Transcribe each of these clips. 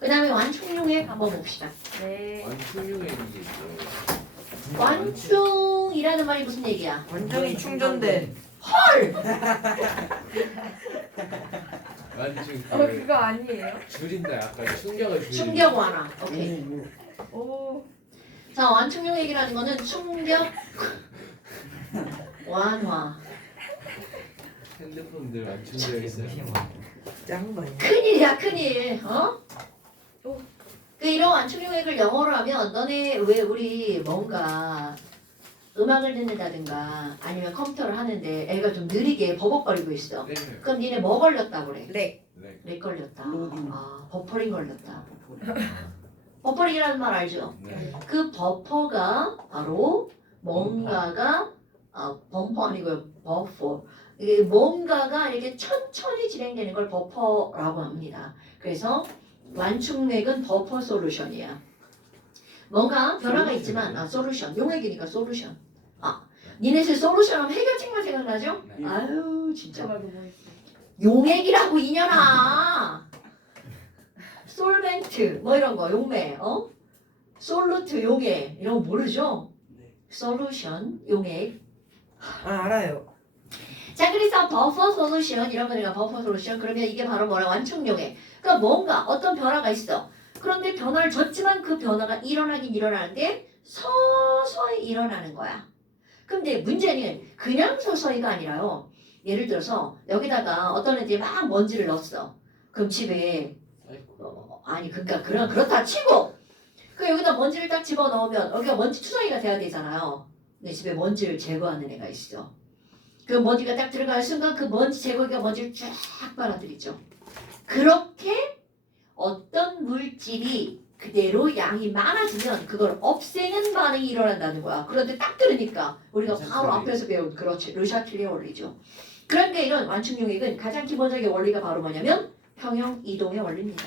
그 다음에 완충용액 한번 봅시다. 네. 완충용액이 뭐예요? 완충이라는 말이 무슨 얘기야? 완전히 충전된. 완충 그거 아니에요? 줄인다. 약간 충격을 줄인다. 충격 완화. 오케이. 오. 자, 완충용액이라는 거는 충격 완화. 핸드폰들 완충되어 있어요. 짱 거야. 큰일이야, 큰일. 어? 오. 그 이런 완충용액을 영어로 하면 너네 왜 우리 뭔가 음악을 듣는다든가 아니면 컴퓨터를 하는데 애가 좀 느리게 버벅거리고 있어. 네. 그럼 니네 뭐 걸렸다고 그래? 렉. 네. 렉 걸렸다. 로딩. 아, 버퍼링 걸렸다. 버퍼링이라는 말 알죠? 네. 그 버퍼가 바로 뭔가가 범퍼 아니고요. 버퍼. 이게 뭔가가 이렇게 천천히 진행되는 걸 버퍼라고 합니다. 그래서 완충맥은 버퍼 솔루션이야. 뭔가 변화가 있지만 솔루션. 용액이니까 솔루션. 니네들 솔루션 하면 해결책만 생각나죠? 네. 아유 진짜. 저거 뭐 있어? 용액이라고 이년아. 솔벤트 뭐 이런 거 용매 솔루트 용액 이런 거 모르죠? 솔루션 용액. 알아요. 자 그래서 버퍼 솔루션 이런 거니까 버퍼 솔루션 그러면 이게 바로 뭐라 완충 용액. 그러니까 뭔가 어떤 변화가 있어. 그런데 변화를 줬지만 그 변화가 일어나긴 일어나는데 서서히 일어나는 거야. 근데 문제는 그냥 서서히가 아니라요. 예를 들어서 여기다가 어떤 애들이 막 먼지를 넣었어. 그럼 집에 아니 그러니까 그렇다 치고 그 여기다 먼지를 딱 집어 넣으면 여기가 먼지 투성이가 돼야 되잖아요. 근데 집에 먼지를 제거하는 애가 있어. 그 먼지가 딱 들어가는 순간 그 먼지 제거기가 먼지를 쫙 빨아들이죠. 그렇게 어떤 물질이 그대로 양이 많아지면 그걸 없애는 반응이 일어난다는 거야. 그런데 딱 들으니까 우리가 바로 앞에서 배운 그렇지 르샤틀리의 원리죠. 그러니까 이런 완충용액은 가장 기본적인 원리가 바로 뭐냐면 평형 이동의 원리입니다.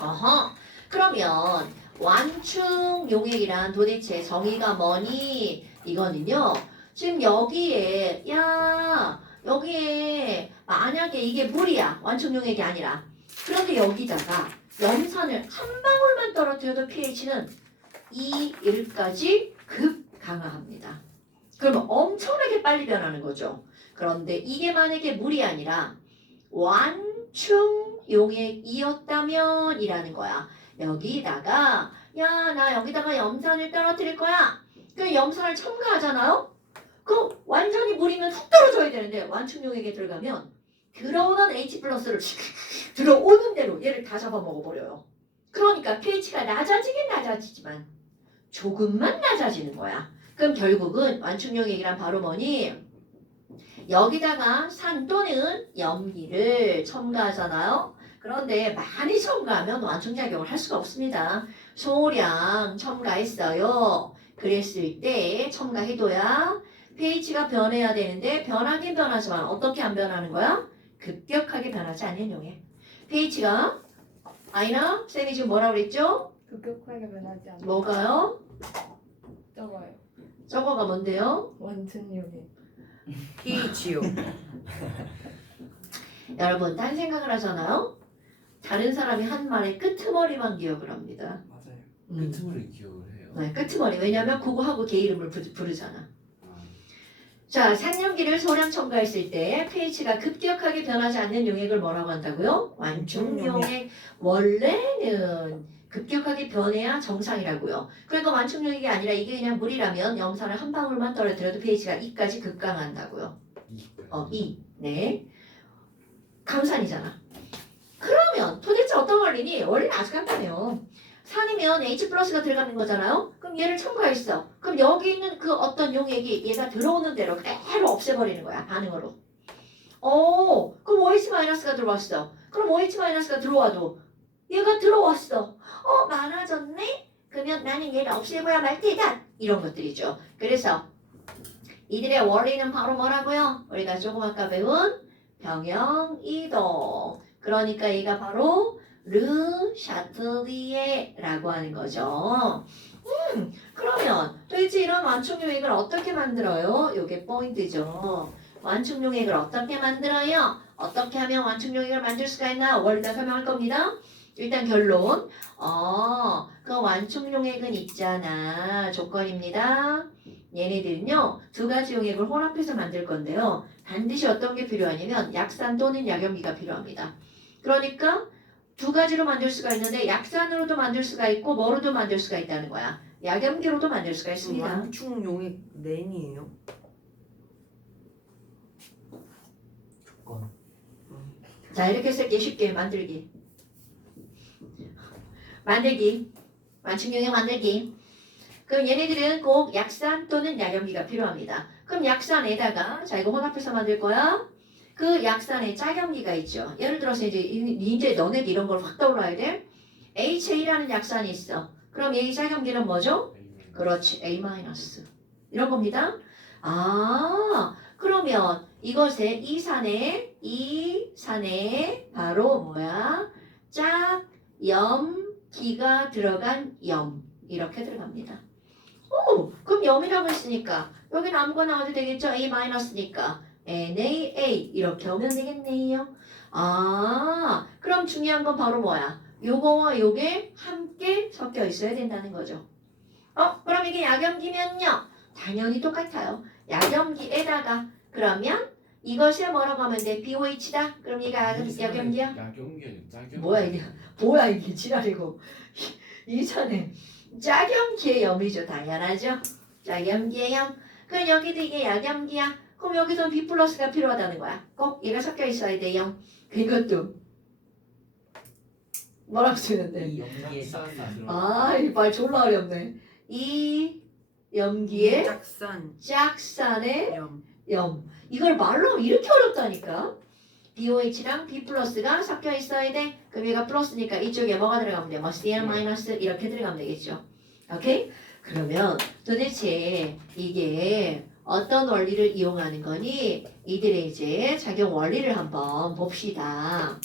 어허. 그러면 완충용액이란 도대체 정의가 뭐니? 이거는요. 지금 여기에 만약에 이게 물이야. 완충용액이 아니라. 그런데 여기다가 염산을 한 방울만 떨어뜨려도 pH는 2, 1까지 급 강화합니다. 그러면 엄청나게 빨리 변하는 거죠. 그런데 이게 만약에 물이 아니라 완충용액이었다면 이라는 거야. 여기다가 나 여기다가 염산을 떨어뜨릴 거야. 그 염산을 첨가하잖아요. 그럼 완전히 물이면 훅 떨어져야 되는데 완충용액에 들어가면 들어오는 H 플러스를 들어오는 대로 얘를 다 잡아먹어버려요. 그러니까 pH가 낮아지긴 낮아지지만 조금만 낮아지는 거야. 그럼 결국은 완충용액이란 바로 뭐니? 여기다가 산 또는 염기를 첨가하잖아요. 그런데 많이 첨가하면 완충작용을 할 수가 없습니다. 소량 첨가했어요. 그랬을 때 첨가해둬야 pH가 변해야 되는데 변하긴 변하지만 어떻게 안 변하는 거야? 급격하게 변하지 않는 용액. pH가 아이나 쌤이 지금 뭐라고 그랬죠? 급격하게 변하지 않아. 뭐가요? 저거요. 저거가 뭔데요? 완충용액. pH요. 여러분 딴 생각을 하잖아요. 다른 사람이 한 말의 끄트머리만 기억을 합니다. 맞아요. 음. 끄트머리 기억을 해요. 네, 끄트머리. 왜냐면 그거하고 걔 이름을 부르잖아. 아, 자, 산염기를 소량 첨가했을 때 pH가 급격하게 변하지 않는 용액을 뭐라고 한다고요? 완충용액. 원래는 급격하게 변해야 정상이라고요. 그러니까 완충용액이 아니라 이게 그냥 물이라면 염산을 한 방울만 떨어뜨려도 pH가 2까지 급강한다고요. 2. 네. 강산이잖아. 그러면 도대체 어떤 원리니? 원리는 아주 간단해요. 산이면 H 플러스가 들어가는 거잖아요. 그럼 얘를 첨가했어. 그럼 여기 있는 그 어떤 용액이 얘가 들어오는 대로 그대로 없애버리는 거야. 반응으로. 그럼 OH 마이너스가 들어왔어. 그럼 OH 마이너스가 들어와도 얘가 들어왔어. 많아졌네? 그러면 나는 얘를 없애고야 말 테다. 이런 것들이죠. 그래서 이들의 원리는 바로 뭐라고요? 우리가 조금 아까 배운 평형 이동. 그러니까 얘가 바로 르 샤틀리에라고 하는 거죠. 그러면 도대체 이런 완충용액을 어떻게 만들어요? 요게 포인트죠. 완충용액을 어떻게 만들어요? 어떻게 하면 완충용액을 만들 수가 있나? 원리다 설명할 겁니다. 일단 결론. 그 완충 용액은 있잖아. 조건입니다. 얘네들은요, 두 가지 용액을 혼합해서 만들 건데요. 반드시 어떤 게 필요하냐면 약산 또는 약염기가 필요합니다. 그러니까 두 가지로 만들 수가 있는데 약산으로도 만들 수가 있고 뭐로도 만들 수가 있다는 거야. 약염기로도 만들 수가 있습니다. 완충 용액 낸이에요. 조건. 자, 이렇게 쓸게 쉽게 만들기. 완충 용액 만들기. 그럼 얘네들은 꼭 약산 또는 약염기가 필요합니다. 그럼 약산에다가 자 이거 혼합해서 만들 거야. 그 약산에 짝염기가 있죠. 예를 들어서 이제 너네 이런 걸 확 떠올라야 돼. HA라는 약산이 있어. 그럼 얘 짝염기는 뭐죠? 그렇지, A-. 이런 겁니다. 그러면 이것에 이 산에 바로 뭐야? 짝염기가 들어간 염. 이렇게 들어갑니다. 그럼 염이라고 했으니까 여기는 아무거나 나와도 되겠죠? A-니까 NaA 이렇게 오면 되겠네요. 그럼 중요한 건 바로 뭐야? 요거와 요게 함께 섞여 있어야 된다는 거죠. 그럼 이게 약염기면요? 당연히 똑같아요. 약염기에다가 그러면 이것이 뭐라고 하면 돼? BOH다? 그럼 얘가 약염기야? 약염기는 짝염기. 뭐야 이게 지랄이고 이 산에 짝염기의 염이죠. 당연하죠. 짝염기의 염. 그럼 여기도 이게 약염기야. 그럼 여기서는 B 플러스가 필요하다는 거야. 꼭 얘가 섞여 있어야 돼요. 이것도 뭐라고 쓰는데? 이 염기에 이 말 졸라 어렵네. 이 염기의 짝산 짝산의 염. 염. 이걸 말로 하면 이렇게 어렵다니까. BOH랑 B 플러스가 섞여 있어야 돼. 그럼 얘가 플러스니까 이쪽에 뭐가 들어가면 돼? 뭐 CL 마이너스 이렇게 들어가면 되겠죠. 오케이? 그러면 도대체 이게 어떤 원리를 이용하는 거니? 이들의 이제 작용 원리를 한번 봅시다.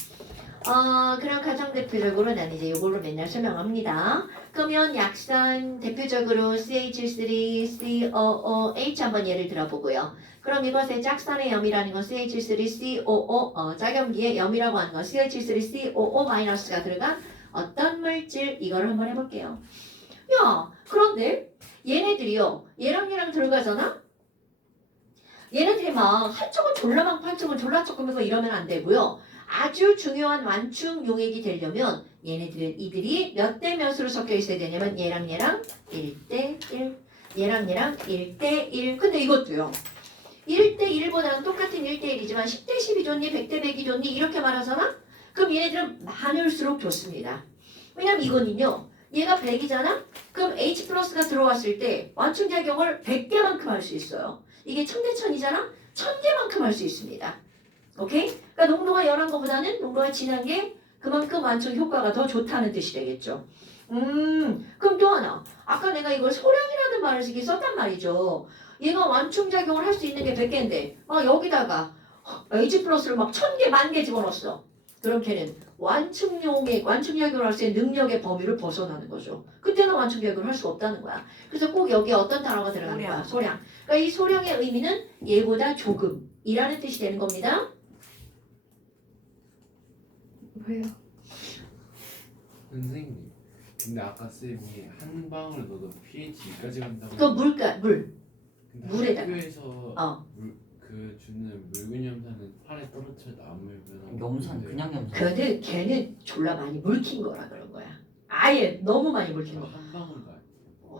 그럼 가장 대표적으로 난 이제 이걸로 맨날 설명합니다. 그러면 약산 대표적으로 CH3COOH 한번 예를 들어보고요. 그럼 이것의 짝산의 염이라는 건 CH3COO, 짝염기의 염이라고 하는 건 CH3COO-가 들어간 어떤 물질 이걸 한번 해볼게요. 야, 그런데 얘네들이요. 얘랑 들어가잖아? 얘네들이 막 한쪽은 졸라 많고 한쪽은 졸라 조금이고 이러면 안 되고요. 아주 중요한 완충 용액이 되려면 이들이 몇 대 몇으로 섞여 있어야 되냐면 얘랑 1대1, 얘랑 1대1. 근데 이것도요. 1대1보다는 똑같은 1대1이지만 10대10이 좋니 100대 100이 좋니 이렇게 말하잖아? 그럼 얘네들은 많을수록 좋습니다. 왜냐면 이거는요. 얘가 100이잖아? 그럼 H 플러스가 들어왔을 때 완충작용을 100개만큼 할 수 있어요. 이게 1000대1000이잖아? 1000개만큼 할 수 있습니다. 오케이? 그러니까 농도가 열한 것보다는 농도가 진한 게 그만큼 완충 효과가 더 좋다는 뜻이 되겠죠. 그럼 또 하나. 아까 내가 이걸 소량이라는 말을 썼단 말이죠. 얘가 완충작용을 할 수 있는 게 100개인데 여기다가 H 플러스를 막 1000개, 10,000개 집어넣었어. 그럼 걔는 완충작용을 할 수 있는 능력의 범위를 벗어나는 거죠. 그때는 완충작용을 할 수 없다는 거야. 그래서 꼭 여기에 어떤 단어가 들어가는 거야? 소량. 그러니까 이 소량의 의미는 얘보다 조금이라는 뜻이 되는 겁니다. 왜요? 선생님. 근데 아까 쌤이 한 방울 넣어도 pH 2까지 간다고. 그 물. 근데 물에다가. 학교에서 그 주는 묽은 염산은 팔에 떨어져도 안 묽은. 염산 그냥 염산. 근데 걔는 졸라 많이 물킨 거라 그런 거야. 아예 너무 많이 물킨 거. 한 방울가.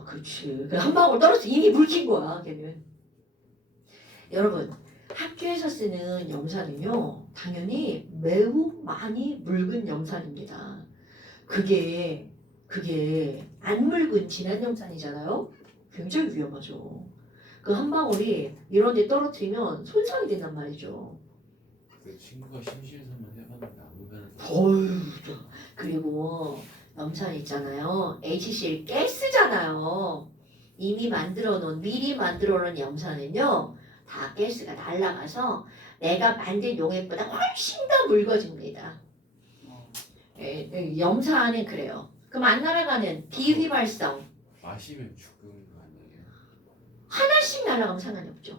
그치. 한 방울 떨어져 이미 물킨 거야, 걔는. 여러분, 학교에서 쓰는 염산은요, 당연히 매우 많이 묽은 염산입니다. 그게 안 묽은 진한 염산이잖아요? 굉장히 위험하죠. 그 한 방울이 이런 데 떨어뜨리면 손상이 된단 말이죠. 그 친구가 심심해서만 해봤는데 아무거나. 어휴, 그리고 염산 있잖아요. HCl 가스잖아요. 이미 미리 만들어 놓은 염산은요. 다 가스가 날아가서 내가 만든 용액보다 훨씬 더 묽어집니다. 염산은 그래요. 그럼 안 날아가는 비휘발성 마시면 죽는 거 아니에요? 하나씩 날아가면 상관이 없죠.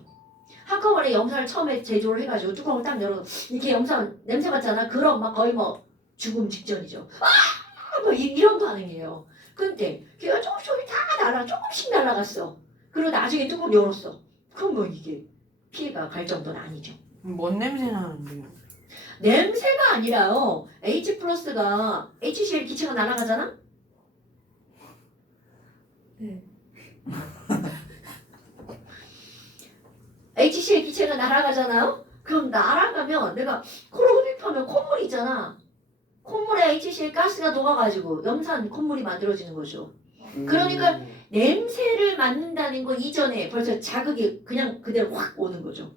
한꺼번에 염산을 처음에 제조를 해가지고 뚜껑을 딱 열어 이렇게 염산 냄새 맡잖아. 그럼 막 거의 뭐 죽음 직전이죠. 뭐 이런 반응이에요. 근데 걔가 조금씩 날아갔어. 그리고 나중에 뚜껑 열었어. 그럼 뭐 이게 피해가 갈 정도는 아니죠. 뭔 냄새 나는데요? 냄새가 아니라요. H 플러스가 HCl 기체가 날아가잖아? 네. HCl 기체가 날아가잖아요? 그럼 날아가면 내가 코로 흡입하면 콧물이 있잖아. 콧물에 HCl 가스가 녹아가지고 염산 콧물이 만들어지는 거죠. 그러니까 냄새를 맡는다는 거 이전에 벌써 자극이 그냥 그대로 확 오는 거죠.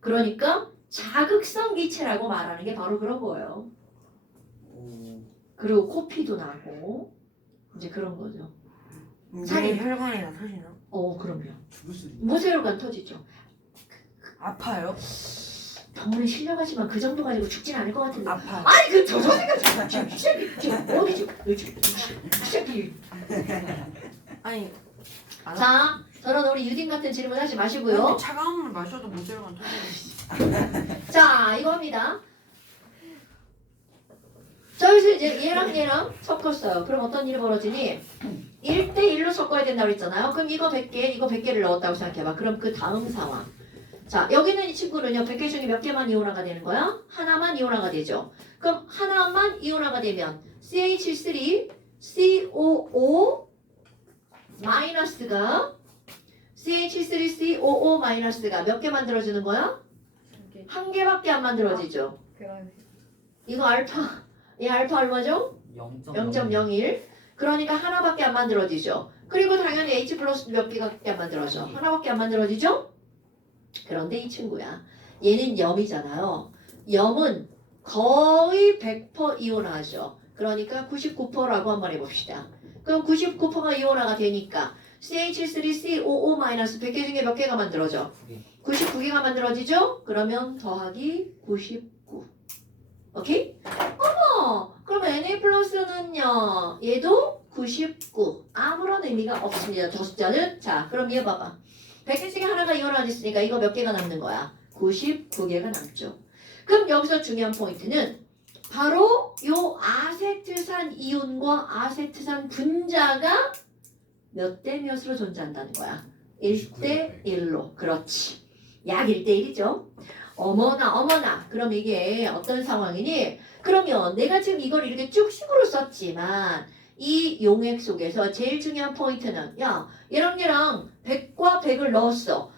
그러니까 자극성 기체라고 말하는 게 바로 그런 거예요. 그리고 코피도 나고 이제 그런 거죠. 내 혈관이나 터지나? 그럼요. 죽을 수도 있다. 모세혈관 터지죠. 아파요? 병원에 실려가지만 그 정도 가지고 죽진 않을 것 같은데. 아파요. 아니 저 생각 지금 어디지? 시작이. 아니 자, 저런 우리 유딘 같은 질문 하지 마시고요. 근데 차가운 물 마셔도 모세혈관 터지네. 자, 이겁니다. 저기서 이제 얘랑 섞었어요. 그럼 어떤 일이 벌어지니? 1대1로 섞어야 된다고 했잖아요. 그럼 이거 100개, 이거 100개를 넣었다고 생각해봐. 그럼 그 다음 상황. 자, 여기 있는 이 친구는요. 100개 중에 몇 개만 이온화가 되는 거야? 하나만 이온화가 되죠. 그럼 하나만 이온화가 되면 CH3, COO 마이너스가 CH3COO 마이너스가 몇 개 만들어지는 거야? 이게 한 개밖에 안 만들어지죠. 그런 이거 알파, 이 알파 얼마죠? 0.01. 그러니까 하나밖에 안 만들어지죠. 그리고 당연히 H 플러스 몇 개밖에 안 만들어져. 하나밖에 안 만들어지죠? 그런데 이 친구야. 얘는 염이잖아요. 염은 거의 100% 이온화죠. 그러니까 99%라고 한번 해봅시다. 그럼 99%가 이온화가 되니까 CH3COO 100개 중에 몇 개가 만들어져? 99개가 만들어지죠? 그러면 더하기 99. 오케이? 어머! 그럼 Na 플러스는요. 얘도 99. 아무런 의미가 없습니다. 저 숫자는. 자, 그럼 얘 봐봐. 100개 중에 하나가 이온화가 됐으니까 이거 몇 개가 남는 거야? 99개가 남죠. 그럼 여기서 중요한 포인트는 바로 요 아세트산 이온과 아세트산 분자가 몇 대 몇으로 존재한다는 거야? 1대 1로. 그렇지. 약 1대 1이죠. 어머나. 그럼 이게 어떤 상황이니? 그러면 내가 지금 이걸 이렇게 쭉 식으로 썼지만 이 용액 속에서 제일 중요한 포인트는 얘랑 100과 100을 넣었어.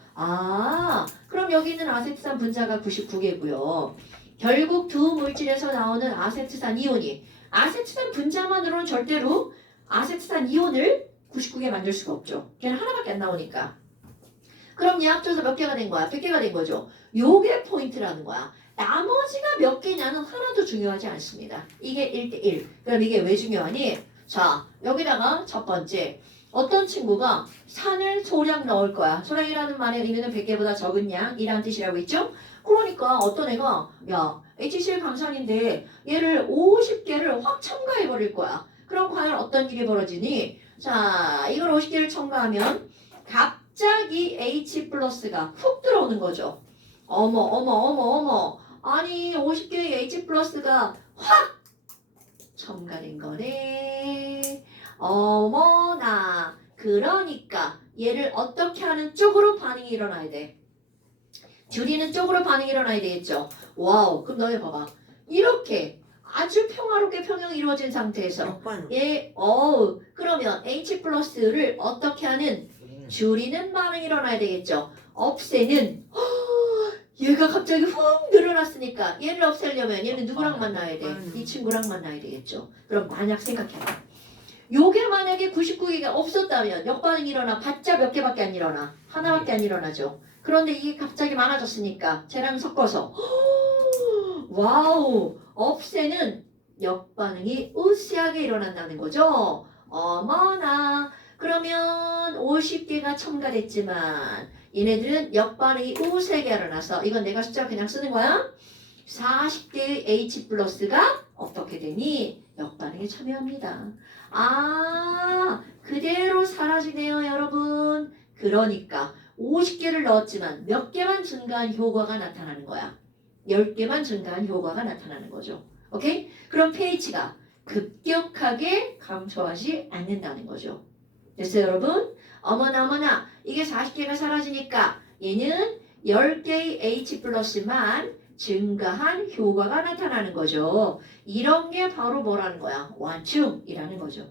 그럼 여기 있는 아세트산 분자가 99개고요. 결국 두 물질에서 나오는 아세트산 이온이 아세트산 분자만으로는 절대로 아세트산 이온을 99개 만들 수가 없죠. 걔는 하나밖에 안 나오니까. 그럼 얘 합쳐서 몇 개가 된 거야? 100개가 된 거죠. 요게 포인트라는 거야. 나머지가 몇 개냐는 하나도 중요하지 않습니다. 이게 1대1. 그럼 이게 왜 중요하니? 자, 여기다가 첫 번째. 어떤 친구가 산을 소량 넣을 거야. 소량이라는 말의 의미는 100개보다 적은 양이라는 뜻이라고 했죠? 그러니까 어떤 애가 HCl 강산인데 얘를 50개를 확 첨가해버릴 거야. 그럼 과연 어떤 일이 벌어지니? 자, 이걸 50개를 첨가하면 갑자기 H 플러스가 훅 들어오는 거죠. 어머. 아니 50개의 H 플러스가 확 첨가된 거네. 어머나. 그러니까 얘를 어떻게 하는 쪽으로 반응이 일어나야 돼. 줄이는 쪽으로 반응이 일어나야 되겠죠. 와우. 그럼 너네 봐봐. 이렇게 아주 평화롭게 평형이 이루어진 상태에서 역반. 그러면 H 플러스를 어떻게 하는 줄이는 반응이 일어나야 되겠죠. 없애는 얘가 갑자기 훅 늘어났으니까 얘를 없애려면 얘는 누구랑 만나야 돼? 이 친구랑 만나야 되겠죠. 그럼 만약 생각해봐. 요게 만약에 99개가 없었다면 역반응이 일어나 봤자 몇 개밖에 안 일어나. 하나밖에 안 일어나죠. 그런데 이게 갑자기 많아졌으니까 쟤랑 섞어서 와우! 없애는 역반응이 우세하게 일어난다는 거죠. 어머나. 그러면 50개가 첨가됐지만 얘네들은 역반응이 우세하게 일어나서 이건 내가 숫자 그냥 쓰는 거야. 40개의 H 플러스가 어떻게 되니? 역반응에 참여합니다. 그대로 사라지네요, 여러분. 그러니까 50개를 넣었지만 몇 개만 증가한 효과가 나타나는 거야. 10개만 증가한 효과가 나타나는 거죠. 오케이? 그럼 pH가 급격하게 감소하지 않는다는 거죠. 됐어요, 여러분? 어머나 이게 40개가 사라지니까 얘는 10개의 H 플러스만 증가한 효과가 나타나는 거죠. 이런 게 바로 뭐라는 거야? 완충이라는 거죠.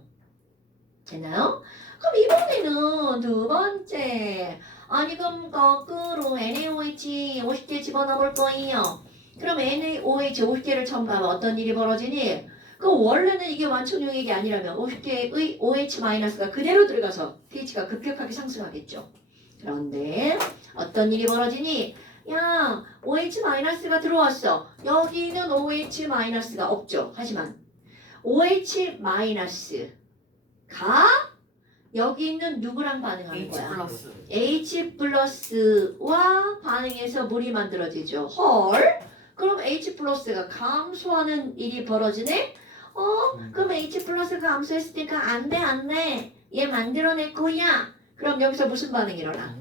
됐나요? 그럼 이번에는 두 번째. 아니 그럼 거꾸로 NaOH 50개 집어넣을 거예요. 그럼 NaOH 50개를 첨가하면 어떤 일이 벌어지니? 그 원래는 이게 완충 용액이 아니라면 50개의 OH-가 그대로 들어가서 pH가 급격하게 상승하겠죠. 그런데 어떤 일이 벌어지니? 야, OH-가 들어왔어. 여기는 OH-가 없죠. 하지만 OH-가 여기 있는 누구랑 반응하는 H 거야? 플러스. H 플러스와 반응해서 물이 만들어지죠. 헐? 그럼 H 플러스가 감소하는 일이 벌어지네? 그럼 H 플러스가 감소했으니까 안 돼. 얘 만들어낼 거야. 그럼 여기서 무슨 반응이 일어나?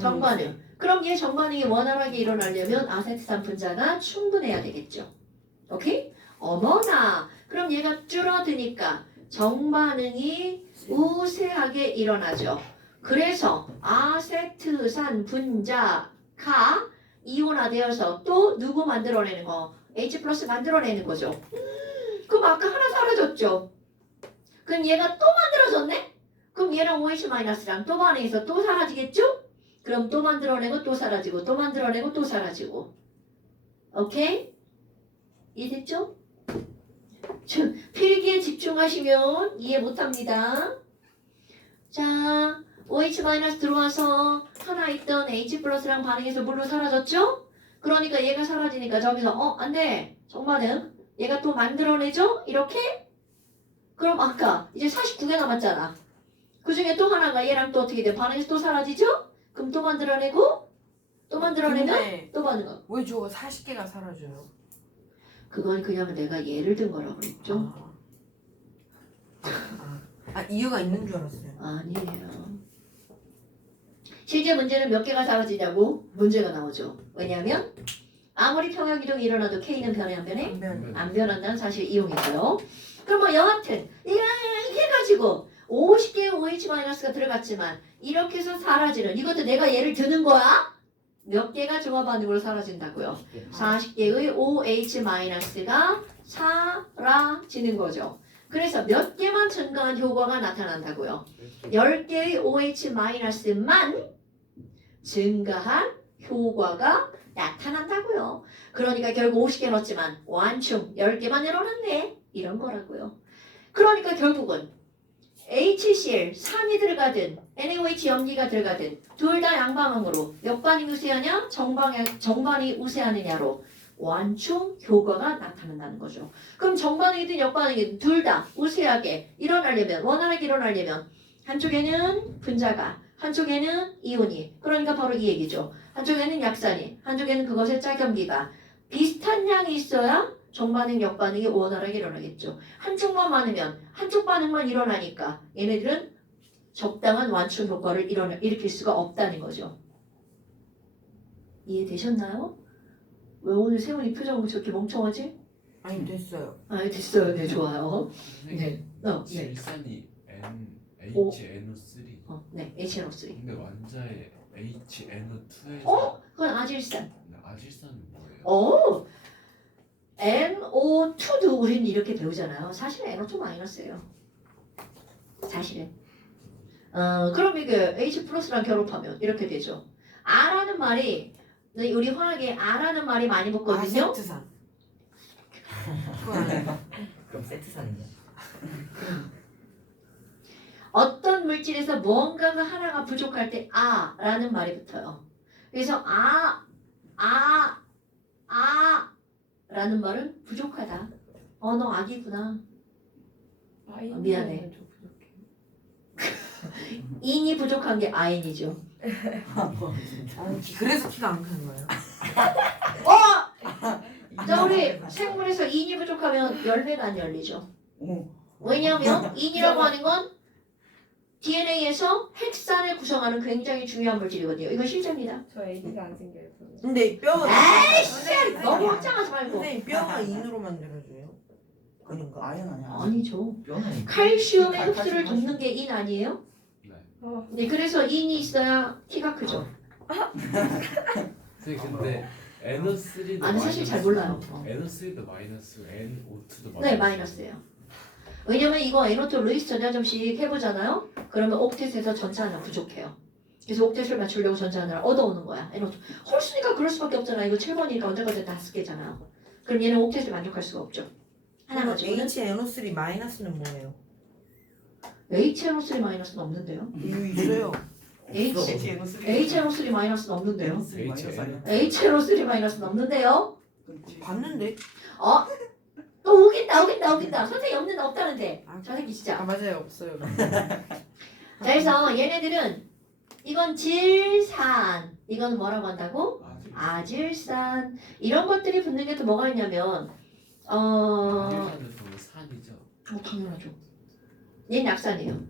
정반응. 그럼 얘 정반응이 원활하게 일어나려면 아세트산 분자가 충분해야 되겠죠. 오케이? 어머나. 그럼 얘가 줄어드니까 정반응이 우세하게 일어나죠. 그래서 아세트산 분자가 이온화되어서 또 누구 만들어내는 거? H 플러스 만들어내는 거죠. 그럼 아까 하나 사라졌죠. 그럼 얘가 또 만들어졌네? 그럼 얘랑 OH-랑 또 반응해서 또 사라지겠죠? 그럼 또 만들어내고 또 사라지고 또 만들어내고 또 사라지고. 오케이? 이해됐죠? 필기에 집중하시면 이해 못합니다. 자, OH- 들어와서 하나 있던 H 플러스랑 반응해서 물로 사라졌죠? 그러니까 얘가 사라지니까 저기서 안 돼. 정반응. 얘가 또 만들어내죠? 이렇게? 그럼 아까 이제 49개 남았잖아. 그 중에 또 하나가 얘랑 또 어떻게 돼? 반응해서 또 사라지죠? 그럼 또 만들어내고 또 만들어내면 근데 또 반응. 왜 저거 40개가 사라져요? 그건 그냥 내가 예를 든 거라고 그랬죠? 이유가 있는 줄 알았어요. 아니에요. 실제 문제는 몇 개가 사라지냐고 문제가 나오죠. 왜냐하면 아무리 평형이동이 일어나도 K는 변해 안 변해? 안 변한다는 사실을 이용했어요. 그럼 뭐 여하튼 이렇게 해가지고 50개의 OH- 들어갔지만 이렇게 해서 사라지는 이것도 내가 예를 드는 거야? 몇 개가 종합반응으로 사라진다고요? 40개의 OH-가 사라지는 거죠. 그래서 몇 개만 증가한 효과가 나타난다고요. 10개의 OH-만 증가한 효과가 나타난다고요. 그러니까 결국 50개 넣었지만 완충 10개만 일어났네. 이런 거라고요. 그러니까 결국은 HCl, 산이 들어가든 NaOH 염기가 들어가든 둘 다 양방향으로 역반이 우세하냐 정반이 우세하느냐로 완충 효과가 나타난다는 거죠. 그럼 정반응이든 역반응이든 둘 다 우세하게 일어나려면 원활하게 일어나려면 한쪽에는 분자가 한쪽에는 이온이 그러니까 바로 이 얘기죠. 한쪽에는 약산이 한쪽에는 그것의 짝염기가 비슷한 양이 있어야 정반응, 역반응이 원활하게 일어나겠죠. 한쪽만 많으면 한쪽 반응만 일어나니까 얘네들은 적당한 완충 효과를 일으킬 수가 없다는 거죠. 이해되셨나요? 왜 오늘 세훈이 표정 저렇게 멍청하지? 아니 됐어요. 됐어요. 네, 좋아요. 선생님 네. 질산이 오. HNO3 네, HNO3. 근데 완자에 HNO2에서 그건 아질산. 아질산은 뭐예요? NO2도 우리는 이렇게 배우잖아요. 사실은 NO2 마이너스예요. 사실은. 그럼 이게 H 플러스랑 결합하면 이렇게 되죠. R라는 말이 우리 화학에 R라는 말이 많이 붙거든요. 아세트산. 그거 아니에요? 그럼 세트산이냐? 어떤 물질에서 뭔가가 하나가 부족할 때 R라는 말이 붙어요. 그래서 라는 말은 부족하다. 너 악이구나. 미안해. 좀 부족해. 인이 부족한 게 아인이죠. 그래서 키가 안 크는 거예요. 자, 우리 생물에서 인이 부족하면 열매가 안 열리죠. 왜냐하면 인이라고 하는 건 DNA에서 핵산을 구성하는 굉장히 중요한 물질이거든요. 이건 실제입니다. 저 AD가 안 생겨요. 그러면. 근데 뼈가 너무 확장하지 말고. 선생님 뼈가 인으로 만들어줘요. 아닌가? 아연 아니야. 아니죠. 뼈는 칼슘의 칼슘, 흡수를 칼슘. 돕는 게 인 아니에요? 네. 네, 그래서 인이 있어야 키가 크죠. 선생님 근데 NO3도 아니 사실 잘 몰라요. NO3도 마이너스, NO2도 마이너스. 네, 마이너스예요. 왜냐면 이거 NO2 루이스 전자점씩 해보잖아요. 그러면 옥텟에서 전차 하나 부족해요. 그래서 옥텟을 맞추려고 전차 하나를 얻어오는 거야. NO2. 홀수니까 그럴 수밖에 없잖아. 이거 7번이니까 언제까지 5개잖아. 그럼 얘는 옥텟을 만족할 수가 없죠. 하나 그럼 가지고는 HNO3 마이너스는 뭐예요? HNO3 마이너스는 없는데요. 이유 있어요. HNO3 마이너스는 없는데요. HN. HNO3 마이너스는 없는데요. 봤는데? 어? 또 오긴다. 선생님 없다는데. 저 새끼 진짜. 아 맞아요 없어요. 자, 그래서 얘네들은 이건 질산, 이건 뭐라고 한다고? 아질산. 이런 것들이 붙는 게 또 뭐가 있냐면 일산은 그럼 산이죠. 당연하죠. 얘는 약산이에요.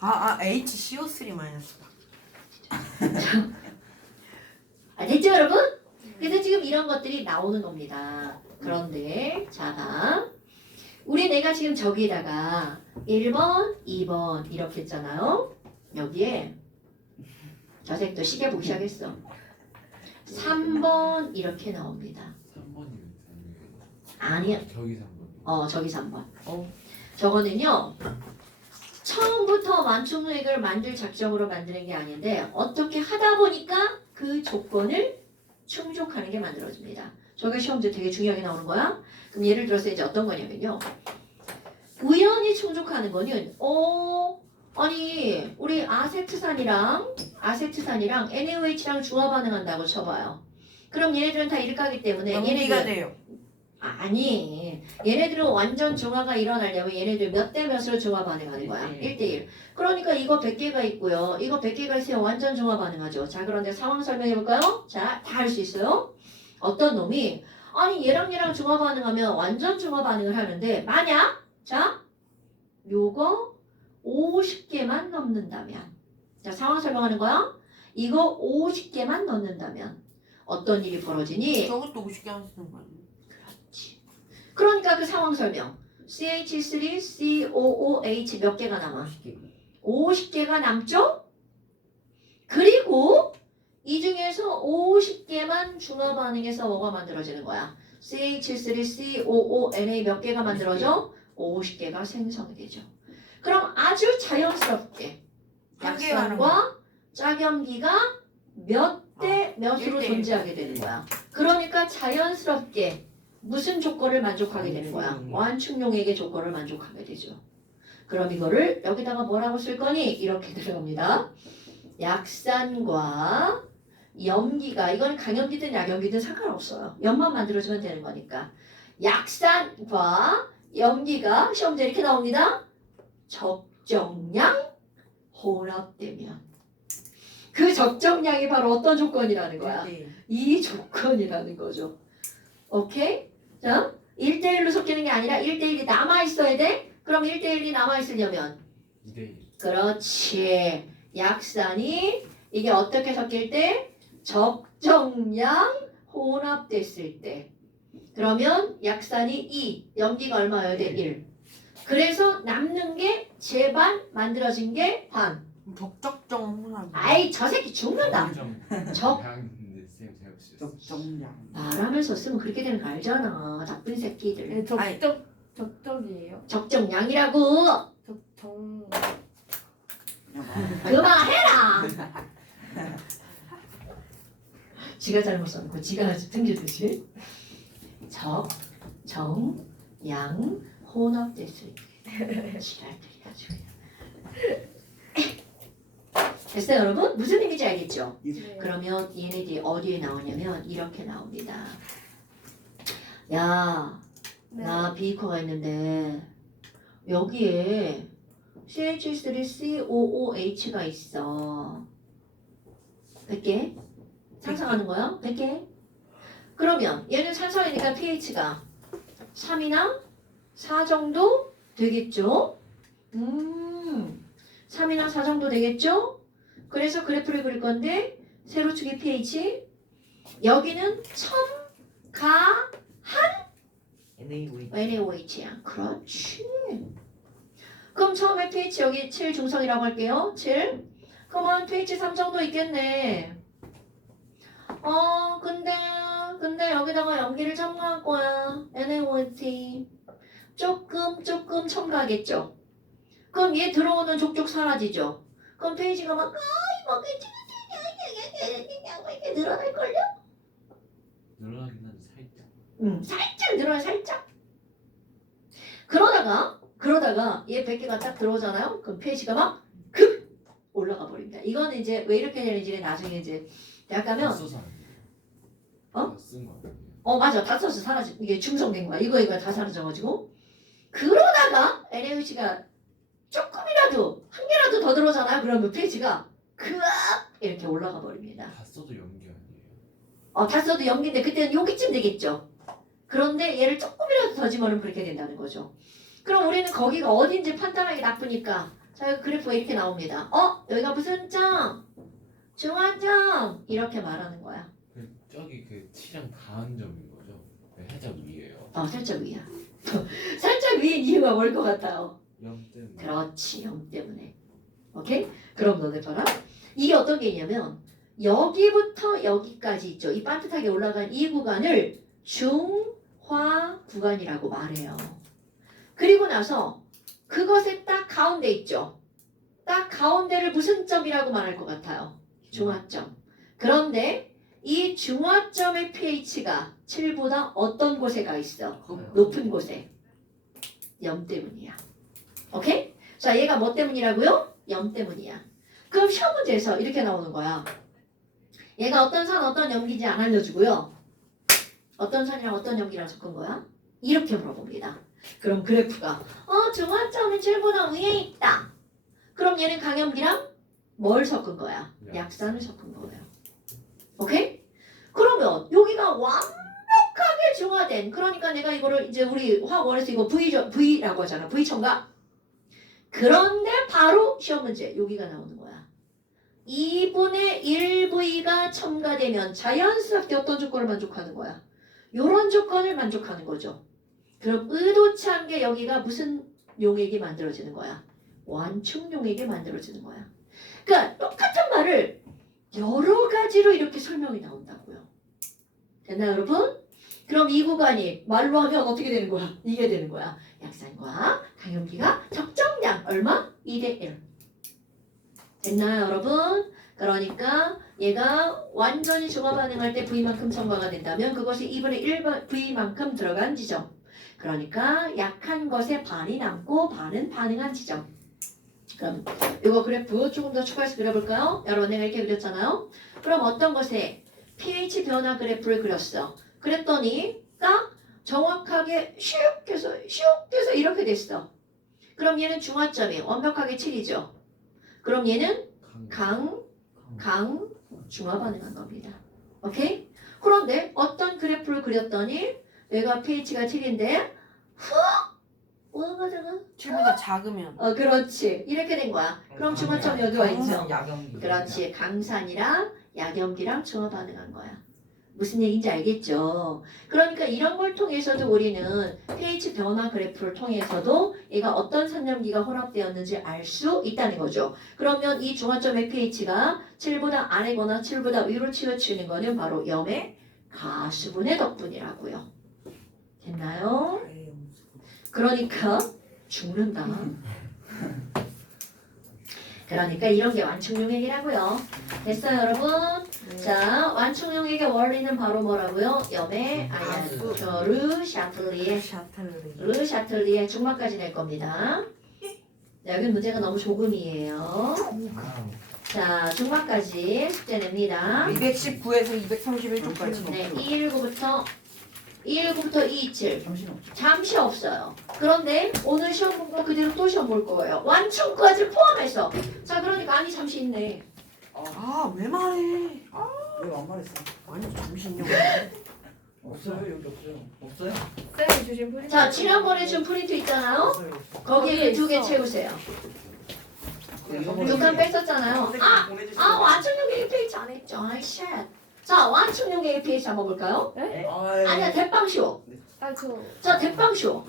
HCO3 마이너스다. 됐죠 여러분? 그래서 지금 이런 것들이 나오는 겁니다. 그런데 자, 우리 내가 지금 저기에다가 1번, 2번 이렇게 했잖아요. 여기에 저 색도 시계 보기 시작했어. 3번 이렇게 나옵니다. 3번이면 아니야. 저기 3번. 저기 3번. 저거는요. 처음부터 완충액을 만들 작정으로 만드는 게 아닌데 어떻게 하다 보니까 그 조건을 충족하는 게 만들어집니다. 저게 시험 문제 되게 중요하게 나오는 거야. 그럼 예를 들어서 이제 어떤 거냐면요. 우연히 충족하는 거는 아니 우리 아세트산이랑 NaOH랑 중화 반응한다고 쳐봐요. 그럼 얘네들은 다 일가기 때문에 연기가 돼요. 아니 얘네들은 완전 중화가 일어나려면 얘네들 몇 대 몇으로 중화 반응하는 거야? 1대1. 그러니까 이거 100개가 있고요. 이거 100개가 있으면 완전 중화 반응하죠. 자 그런데 상황 설명해 볼까요? 자 다 할 수 있어요. 어떤 놈이 아니 얘랑 중화 반응하면 완전 중화 반응을 하는데 만약 자 요거 50개만 넣는다면 자 상황 설명하는 거야. 이거 50개만 넣는다면 어떤 일이 벌어지니? 저것도 50개 안 쓰는 거 아니에요? 그러니까 그 상황 설명. CH3COOH 몇 개가 남아? 50개가 남죠? 그리고 이 중에서 50개만 중화 반응해서 뭐가 만들어지는 거야? CH3COONA 몇 개가 만들어져? 50개가 생성이 되죠. 그럼 아주 자연스럽게 한 개가 약산과 짝염기가 몇 대 몇으로 1대1. 존재하게 되는 거야. 그러니까 자연스럽게 무슨 조건을 만족하게 되는 거야? 완충용액의 조건을 만족하게 되죠. 그럼 이거를 여기다가 뭐라고 쓸 거니? 이렇게 들어갑니다. 약산과 염기가 이건 강염기든 약염기든 상관없어요. 염만 만들어주면 되는 거니까. 약산과 염기가 시험 문제 이렇게 나옵니다. 적정량 혼합되면 그 적정량이 바로 어떤 조건이라는 거야? 네. 이 조건이라는 거죠. 오케이? 자, 1대1로 섞이는 게 아니라 1대1이 남아있어야 돼? 그럼 1대1이 남아있으려면 2대1. 그렇지. 약산이 이게 어떻게 섞일 때? 적정량 혼합됐을 때. 그러면 약산이 2, 염기가 얼마여야 돼? 1. 그래서 남는 게 제반, 만들어진 게 반. 적적정 혼합. 아이 저 새끼 죽는다. 적 양인데 쌤 잘못 쓰셨어요. 적정량. 말하면서 쓰면 그렇게 되는 거 알잖아. 나쁜 새끼들. 네, 적적이에요. 적정량이라고. 적정. 그만해라. 지가 잘못 써놓고 지가 등지듯이. 적정량 혼합됐을 때. 지랄들이 아주 그냥. 됐어요 여러분? 무슨 의미인지 알겠죠? 네. 그러면 얘네들이 어디에 나오냐면 이렇게 나옵니다. 야, 네. 나 비커가 있는데 여기에 CH3COOH가 있어. 100개? 상상하는 거야? 100개? 그러면 얘는 산성이니까 pH가 3이나 4 정도 되겠죠? 3이나 4 정도 되겠죠? 그래서 그래프를 그릴 건데 세로축의 pH 여기는 첨가한 NaOH. NaOH야. 그렇지. 그럼 처음에 pH 여기 7 중성이라고 할게요. 7. 그러면 pH 3 정도 있겠네. 근데 여기다가 염기를 첨가할 거야. NaOH. 조금 첨가하겠죠. 그럼 얘 들어오는 족족 사라지죠. 그럼 pH가 막 이렇게 늘어날걸요? 늘어나긴 한데 살짝. 살짝 늘어요, 살짝. 그러다가 얘 100개가 딱 들어오잖아요. 그럼 pH가 막 급 올라가 버립니다. 이거는 이제 왜 이렇게 되는지 나중에 이제 대학 가면 써서 어? 쓴거 아니에요? 맞아. 다 써서 사라지. 이게 중성된 거야. 이거 다 사라져가지고. 그러다가 NaOH가 조금이라도 한 개라도 더 들어오잖아요. 그러면 pH가 급 이렇게 올라가 버립니다. 다 써도 연기 아니에요? 다 써도 염기인데 그때는 여기쯤 되겠죠. 그런데 얘를 조금이라도 더 집어넣으면 그렇게 된다는 거죠. 그럼 우리는 거기가 어딘지 판단하기 나쁘니까 자 여기 그래프가 이렇게 나옵니다. 여기가 무슨 점? 중화점 이렇게 말하는 거야. 저기 그 T랑 닿은 점인 거죠? 네, 살짝 위에요. 살짝 위야. 살짝 위인 이유가 뭘 것 같아요? 0 때문에. 그렇지, 0 때문에. 오케이? 그럼 너네 봐라. 이게 어떤 게 있냐면 여기부터 여기까지 있죠. 이 반듯하게 올라간 이 구간을 중화 구간이라고 말해요. 그리고 나서 그것의 딱 가운데 있죠. 딱 가운데를 무슨 점이라고 말할 것 같아요? 중화점. 그런데 이 중화점의 pH가 7보다 어떤 곳에 가 있어? 높은 곳에. 0 때문이야. 오케이? 자, 얘가 뭐 때문이라고요? 0 때문이야. 그럼 시험 문제에서 이렇게 나오는 거야. 얘가 어떤 산, 어떤 염기인지 안 알려주고요. 어떤 산이랑 어떤 염기랑 섞은 거야? 이렇게 물어봅니다. 그럼 그래프가 중화점은 7보다 위에 있다. 그럼 얘는 강염기랑 뭘 섞은 거야? 약산을 섞은 거예요. 오케이? 그러면 여기가 완벽하게 중화된 그러니까 내가 이거를 이제 우리 화학원에서 이거 V라고 하잖아. V첨가. 그런데 바로 시험 문제 여기가 나오는 거야. 2분의 1V가 첨가되면 자연스럽게 어떤 조건을 만족하는 거야? 요런 조건을 만족하는 거죠. 그럼 의도치 않게 여기가 무슨 용액이 만들어지는 거야? 완충 용액이 만들어지는 거야. 그러니까 똑같은 말을 여러 가지로 이렇게 설명이 나온다고요. 됐나요, 여러분? 그럼 이 구간이 말로 하면 어떻게 되는 거야? 이게 되는 거야. 약산과 강염기가 적정량 얼마? 2대 1. 됐나요, 여러분? 그러니까 얘가 완전히 중화 반응할 때 V만큼 첨가가 된다면 그것이 2분의 1 V만큼 들어간 지점. 그러니까 약한 것에 반이 남고 반은 반응한 지점. 그럼 이거 그래프 조금 더 추가해서 그려볼까요? 여러분 내가 이렇게 그렸잖아요. 그럼 어떤 것에 pH 변화 그래프를 그렸어. 그랬더니 딱 정확하게 슉 해서 이렇게 됐어. 그럼 얘는 중화점이 완벽하게 7이죠. 그럼 얘는 강 중화 반응한 겁니다. 오케이? 그런데 어떤 그래프를 그렸더니 얘가 pH가 7인데 훅 올라가잖아. 7보다 작으면 그렇지. 이렇게 된 거야. 그럼 중화점 여기 와 있죠. 약염기. 그렇지. 강산이랑 약염기랑 중화 반응한 거야. 무슨 얘기인지 알겠죠? 그러니까 이런 걸 통해서도 우리는 pH 변화 그래프를 통해서도 얘가 어떤 산염기가 혼합되었는지 알 수 있다는 거죠. 그러면 이 중화점의 pH가 7보다 아래거나 7보다 위로 치우치는 거는 바로 염의 가수분의 덕분이라고요. 됐나요? 그러니까 죽는다. 그러니까 이런 게 완충용액이라고요. 됐어요, 여러분? 자, 완충용액의 원리는 바로 뭐라고요? 염의 르 샤틀리에 중마까지 낼 겁니다. 자, 여기 문제가 너무 조금이에요. 자, 중마까지 숙제 냅니다. 219에서 231쪽까지. 네, 219부터 227. 잠시 없어요. 그런데 오늘 시험 본 거 그대로 또 시험 볼 거예요. 완충까지 포함해서. 자, 그러니까 아니 잠시 있네. 왜 말해? 왜 안 말했어? 아니 잠시만요. 없어요 여기 없어요. 쌤이 주신 프린트. 자, 지난번에 준 프린트 있잖아요. 없어요. 거기에 두 개 있어. 채우세요. 이거 두 칸 뺐었잖아요. 완충용액 pH 안 했죠. 아이 쉣. 자, 완충용액 pH 한번 볼까요? 아니야, 대빵 쉬워. 저 자, 대빵쇼.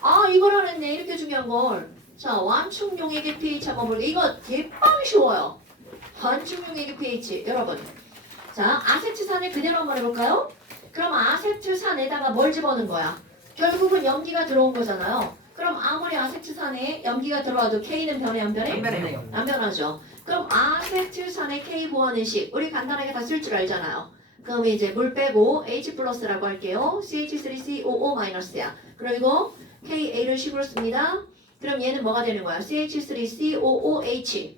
아, 이걸 안 했네. 이렇게 중요한 걸. 자, 완충용액의 pH 한번 볼게요. 이거 대빵 쉬워요. 완충용액의 pH. 여러분. 자, 아세트산을 그대로 한번 해볼까요? 그럼 아세트산에다가 뭘 집어넣은 거야? 결국은 염기가 들어온 거잖아요. 그럼 아무리 아세트산에 염기가 들어와도 K는 변해 안 변해? 변해요. 안 변하죠. 그럼 아세트산의 K 보호하는 식 우리 간단하게 다 쓸 줄 알잖아요. 그럼 이제 물 빼고 H 플러스라고 할게요. CH3COO-야. 그리고 KA를 식으로 씁니다. 그럼 얘는 뭐가 되는 거야? CH3COOH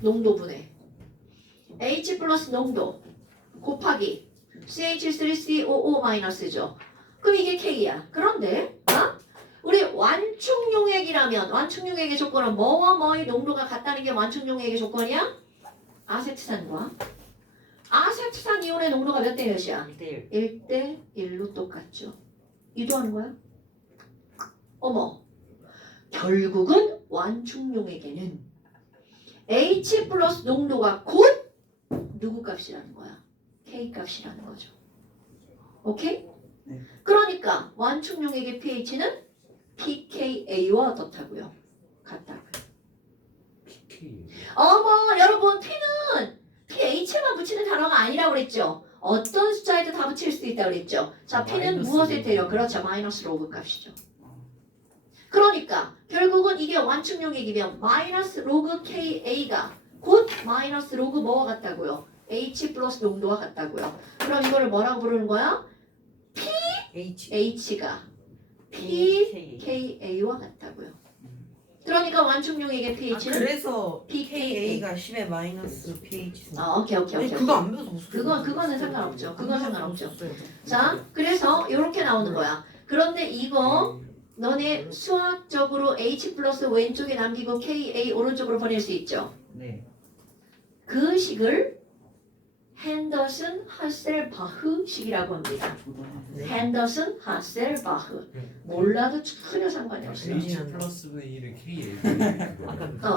농도분해 H 플러스 농도 곱하기 CH3COO-죠. 그럼 이게 K야. 그런데 우리 완충용액이라면 완충용액의 조건은 뭐와 뭐의 농도가 같다는 게 완충용액의 조건이야? 아세트산과 아세트산 이온의 농도가 몇 대 몇이야? 1대 1로 똑같죠. 유도하는 거야? 어머, 결국은 완충용액에는 H 플러스 농도가 곧 누구 값이라는 거야? K 값이라는 거죠. 오케이? 네. 그러니까 완충용액의 pH는 pKa와 어떻다고요? 같다고요. PK. 어머, 여러분 P는 pH만 붙이는 단어가 아니라고 그랬죠? 어떤 숫자에도 다 붙일 수 있다고 그랬죠? 자, P는 마이너스 무엇에 로그. 대려? 그렇죠. 마이너스 로그 값이죠. 그러니까 결국은 이게 완충용액이면 마이너스 로그 KA가 곧 마이너스 로그 뭐와 같다고요? H 플러스 농도와 같다고요. 그럼 이거를 뭐라고 부르는 거야? H가 pKa와 같다고요. 그러니까 완충용액의 pH는 그래서 pKa. PKA가 10의 마이너스 pH. 오케이. 그거 안 배워서 그거는 상관없죠. 그건 상관없죠. 자, 그래서 이렇게 나오는 거야. 그런데 이거 너네 수학적으로 H 플러스 왼쪽에 남기고 KA 오른쪽으로 보낼 수 있죠. 네. 그 식을 핸더슨 하셀바흐 식이라고 합니다. 핸더슨 하셀바흐. 몰라도 전혀 상관이 없어요. H 플러스 V1은 K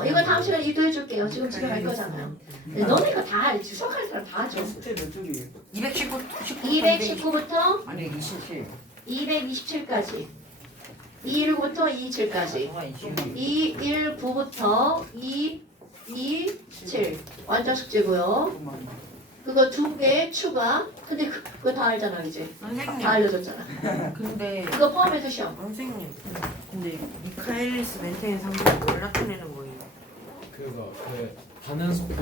이거 다음 시간에 유도해 줄게요. 지금 집에 갈 거잖아요. 너네 이거 다 알지. 수학하는 사람 다 하죠. 숙제 몇 쪽이에요? 219부터 아니 27. 227까지. 219부터 227까지. 219부터 227. 완전 숙제고요. 그거 2개 추가. 근데 그거 다 알잖아 이제. 다 선생님. 알려줬잖아. 근데 그거 포함해서 시험. 선생님. 근데 미카엘리스 멘테인 상태를 왜 나타내는 거예요? 그거 그 반응 속도